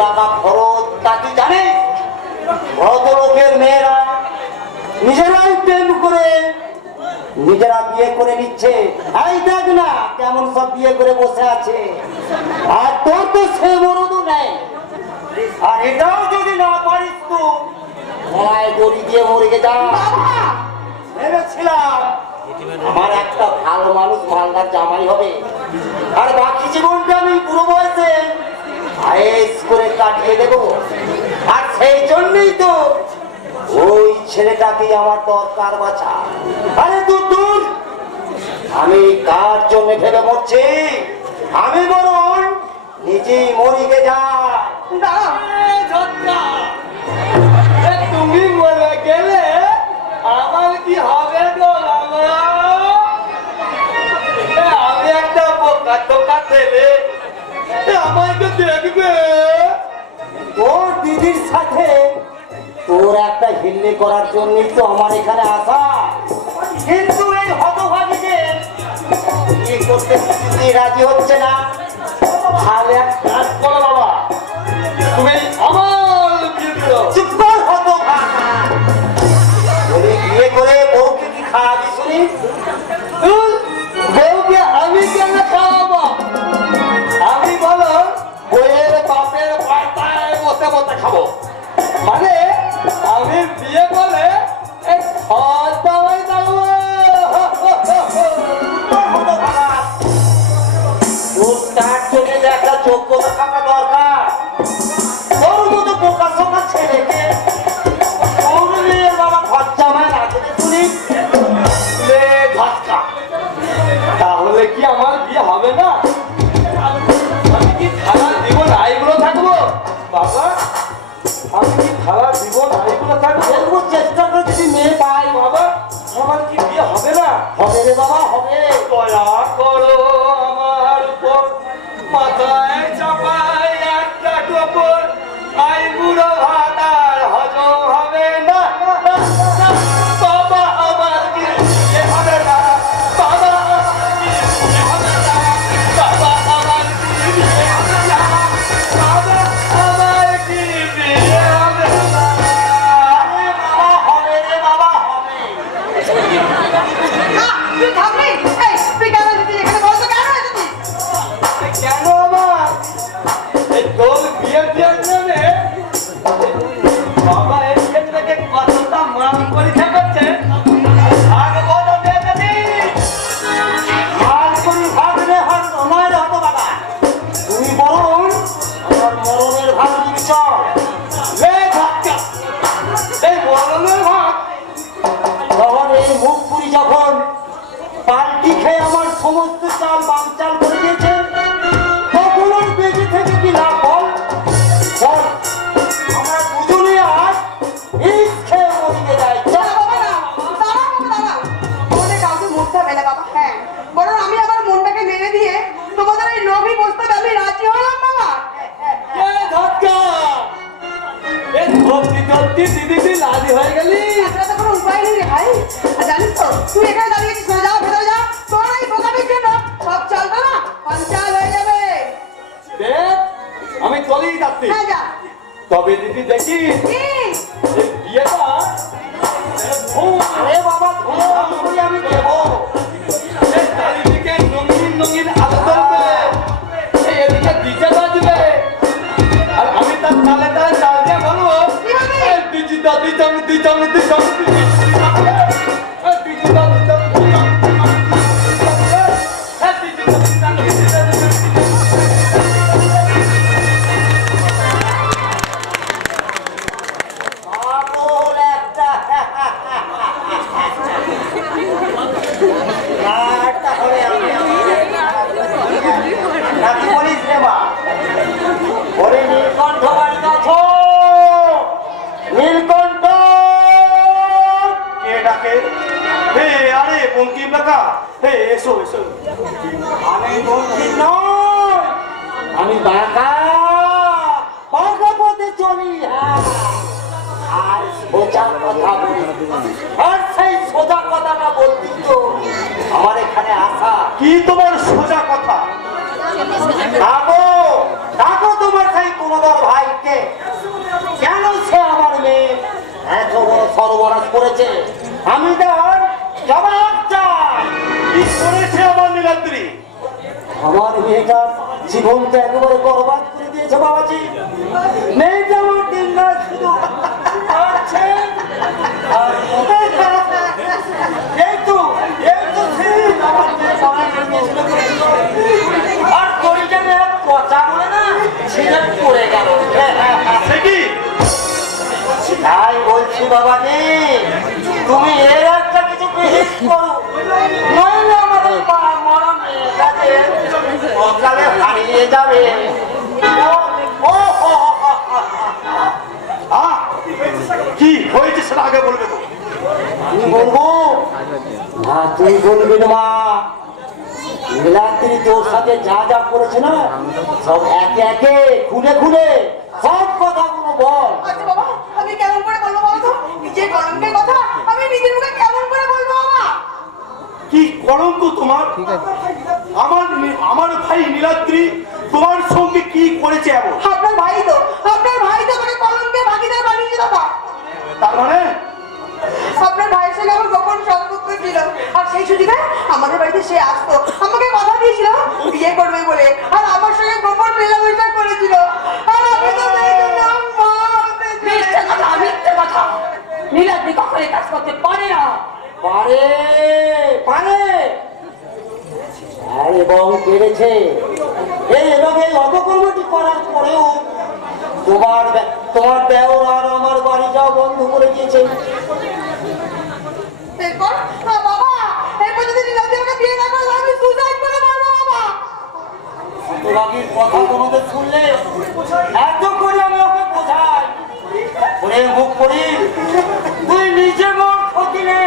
টাকা খরচ তা কি জানিস? ভদ্রলোকের মেয়েরা নিজেরাই প্রেম করে নিজেরা বিয়ে করে নিচ্ছে। এই দেখ না কেমন সব বিয়ে করে বসে আছে, আর তোর তো সে মরদও নেই। আর এটাও যদি না পারিস তো গলায় দড়ি দিয়ে মরে যা। ভেবেছিলাম আমার একটা ভালো মানুষ মালদার জামাই হবে, আর বাকি জীবনটা আমি পুরো বয়সে আয়েস করে কাটিয়ে দেব। আর সেই জন্যই তো ওই ছেলেটাকেই আমার দরকার বাছা। আরে দূর, আমি কার জন্য ভেবে মরছি? আমি বরং নিজেই মরিকে যাই। তুমি মরে গেলে আমার কি হবে গো? আমি একটা বোকা টোকা ছেলে, আমাকে দেখবে। তোর দিদির সাথে তোর একটা হিল্লি করার জন্যই তো আমার এখানে আসা। কিন্তু এই হতভাগী যে বিয়ে করতে দিদি রাজি হচ্ছে না। তাহলে এক কাজ করো বাবা, তুমি আমার বিয়ে দিলো। চুপ কর হতভাগা। বলি বিয়ে করে বউকে কি খাওয়াবি শুনি? বউকে আমি কেন খাওয়াবো? আমি বলো বইয়ের বাপের পাতায় বসে বসে খাবো। মানে আমি বিয়ে করে এই খাওয়াই থাকবো। তোর তার জন্য একটা যোগ্যতা থাকা দরকার। তোর মতো বোকা শোকা ছেলেকে তোর মেয়ের বাবা খরচা মায় না করে শুনি। লে ধাক্কা। তাহলে কি আমার বিয়ে হবে না? আমি কি সারা জীবন আইগুলো থাকবো? বাবা আমি কি সারা জীবন আইগুলো থাকবো? দেখবো চেষ্টা করে যদি মেয়ে পাই। বাবা আমার কি বিয়ে হবে না? হবে রে বাবা, হবে। দয়া করো আমার উপর, মাথায় চাপায় একটা টোপর। আই বুড়ো ভাত আর হজম হবে না। বাবা আমার কি বিয়ে হবে না? বাবা আমার কি বিয়ে হবে না? বাবা আমার কি বিয়ে হবে না? বাবা আমার কি বিয়ে হবে না? আরে বাবা হবে রে বাবা, হবে। তুই থামবি? এই, তুই কেন এসেছিস এখানে? বল তো কেন এসেছিস? কেন আমার এই তোর বিয়ে দেওয়ার জন্য বাবা এই ক্ষেত্রে কতটা মান পরীক্ষা করছে? আগ বলো দেখেছি। আর করি ভাবলে নয় রে হতভাগা। তুই বরং আমার মরণের ভাগ নিবি চল। লে ধাক্কা। এই মরণের ভাগ তখন এই মুখ পুরি যখন পাল্টি খেয়ে আমার সমস্ত চাল বাম চাল করে দিয়েছে, তখন আর বেঁচে থেকে কি লাভ বল? চল, আমরা দুজনে আজ ইস খেয়ে মরিয়ে যাই। না বাবা, না। দাঁড়া বাবা, দাঁড়া। তোমাদের কাউকে মরতে হবে না বাবা। হ্যাঁ, বরং আমি আমার মনটাকে মেরে দিয়ে তোমাদের এই লোভী প্রস্তাবে আমি রাজি হলাম বাবা। লে ধাক্কা। এই ভক্তি ভক্তি দিদি লাদি হয়ে গেলি। তাছাড়া তো কোনো উপায় নেই রে ভাই। আর জানিস তো তুই এখানে দাঁড়িয়েছিস না, যাও ভেতরে যা। তোর এই বোকামির জন্য সব চালটা না পাঞ্চাল হয়ে যাবে। দেখ আমি চলেই যাচ্ছি। হ্যাঁ যা। তবে দিদি দেখি কি? এই বিয়েটা আরে বাবা, ধুমধাম করে আমি দেবো। এই চারিদিকে রঙিন রঙিন আলো জ্বলবে, এই এদিকে ডিজে বাজবে, আর আমি তার তালে তালে চাল দিয়ে বলবো কি হবে? এই ডিজি দা দিজম দিজম দিজম পাগল একটা। লাটটা হবে আমি। নাকি বলিস রে মা? ওরে নীলকণ্ঠ বাড়িতে আছো? নীলকণ্ঠ! কে ডাকে? হে আরে বঙ্কিম কাকা, হে এসো এসো। আমি বঙ্কিম নই, আমি বাঁকা বাঁকা পথে চলি। হ্যাঁ, আর সোজা কথা বলি। আর সেই সোজা কথাটা বলতি তো আমার এখানে আসা। কি তোমার সোজা কথা? ডাকো ডাকো তোমার সেই কোনদর ভাই বাড়িতে কেন সে আমার মেয়ে এত বড় সর্বনাশ করেছে? আমি তার জবাব চাই। কি করেছে আমার নীলাদ্রি? আমার মেয়েটা জীবনটা একেবারে বরবাদ করে দিয়েছে বাবাজি। মেয়েটা আমার দিন রাত শুধু খাচ্ছে আর এই তো সেদিন আমার মেয়ে সবাই গিয়েছিল আর দড়িটা নিয়ে পচা বলে না ছিঁড়ে পড়ে গেল। সে কি? তাই বলছি বাবাজি, তুমি এর একটা কিছু বিহিত করো, নইলে আমাদের মরা মেয়েটাকে সকালে হারিয়ে যাবে। কি হয়েছে সেটা আগে বলবে তো। আমি বলবো না, তুই বলবি না মা। নীলাদ্রি তোর সাথে যা যা করেছে না সব একে একে খুলে খুলে সব কথাগুলো বল। আচ্ছা বাবা, আমি কেমন করে বলবো বলো তো? নিজের কলঙ্কের কথা আমি নিজের মুখে কেমন করে বলবো বাবা? কি কলঙ্ক তোমার? আমার ভাই নীলাদ্রি তোমার সঙ্গে কি করেছে এমন? আপনার ভাই তো আমাকে কলঙ্কের ভাগিদার বানিয়েছে দাদা। তার মানে আপনার ভাইয়ের সঙ্গে আমার গোপন সম্পর্ক ছিল, আর সেই সুযোগে আমাদের বাড়িতে সে আসতো, আমাকে কথা দিয়েছিল বিয়ে করবে বলে, আর আমার সঙ্গে গোপন মেলামেশা করেছিল। আর আমি তো দেখলাম মা হতে মিথ্যে কথা, মিথ্যে কথা। নীলাদ্রি কখনো এই কাজ করতে পারে না। পারে পারে আর এবং পেরেছে। এবং এই অপকর্মটি করার পরেও তোমার দেওর আর আমার বাড়ি যাওয়া বন্ধ করে দিয়েছে। এরপর বাবা, এরপর যদি নীলাদ্রি আমাকে বিয়ে না করে আমি সুসাইড করে মারবো বাবা। তোরাগির কথা তোমাদের শুনলে এত করে আমি ওকে বোঝাই ওরে মুখ করি, তুই নিজে মোর ক্ষতি নে,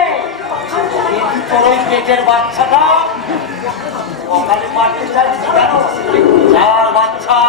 কিন্তু তোর ওই পেটের বাচ্চাটা ওখানে মারতে চাইছি কেন? যার বাচ্চা